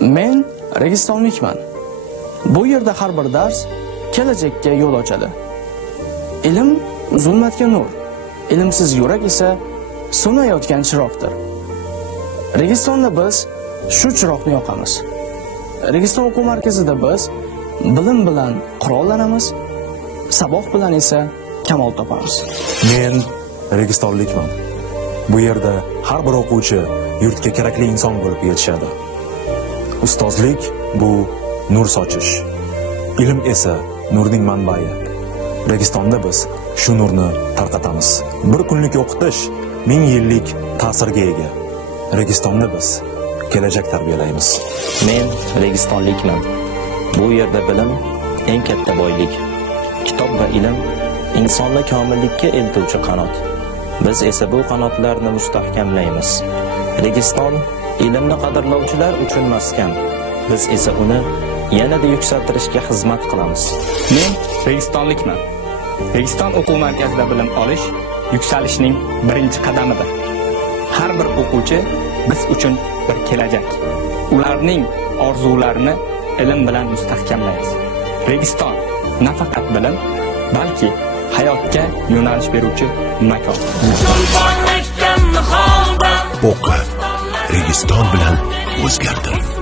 Men Registonlikman. Bu yerda har bir dars kelajakka yo'l ochadi. Ilm zulmatga nur, ilmsiz yurak esa so'nayotgan chiroqdir. Registonda biz shu chiroqni yoqamiz. Registon o'quv markazida biz bilim bilan qurollanamiz, saboq bilan esa kamol topamiz. Men Registonlikman. Bu yerda har bir o'quvchi yurtga kerakli inson bo'lib yetishadi. Ustozlik bu nur sochish. Ilm esa nurning manbai. Registonda biz shu nurni tarqatamiz. Bir kunlik o'qitish 1000 yillik ta'sirga ega. Registonda biz kelajak tarbiyalaymiz. Men Registonlikman. Bu yerda bilim eng katta boylik. Kitob va ilm insonni komillikka eltuvchi qanot. Biz esa bu qanotlarni mustahkamlaymiz. Registon ilmni qadrlovchilar uchun maskan. Biz esa uni yanada yuksaltirishga xizmat qilamiz. Men Registonlikman. Registon o'quv markazida bilim olish yuksalishning birinchi qadamidir. Har bir o'quvchi biz uchun bir kelajak. Ularning orzularini ilm bilan mustahkamlaymiz. Registon nafaqat bilim, balki hayotga yo'nalish beruvchi makon. O'qi Registon bilan o'zgartir.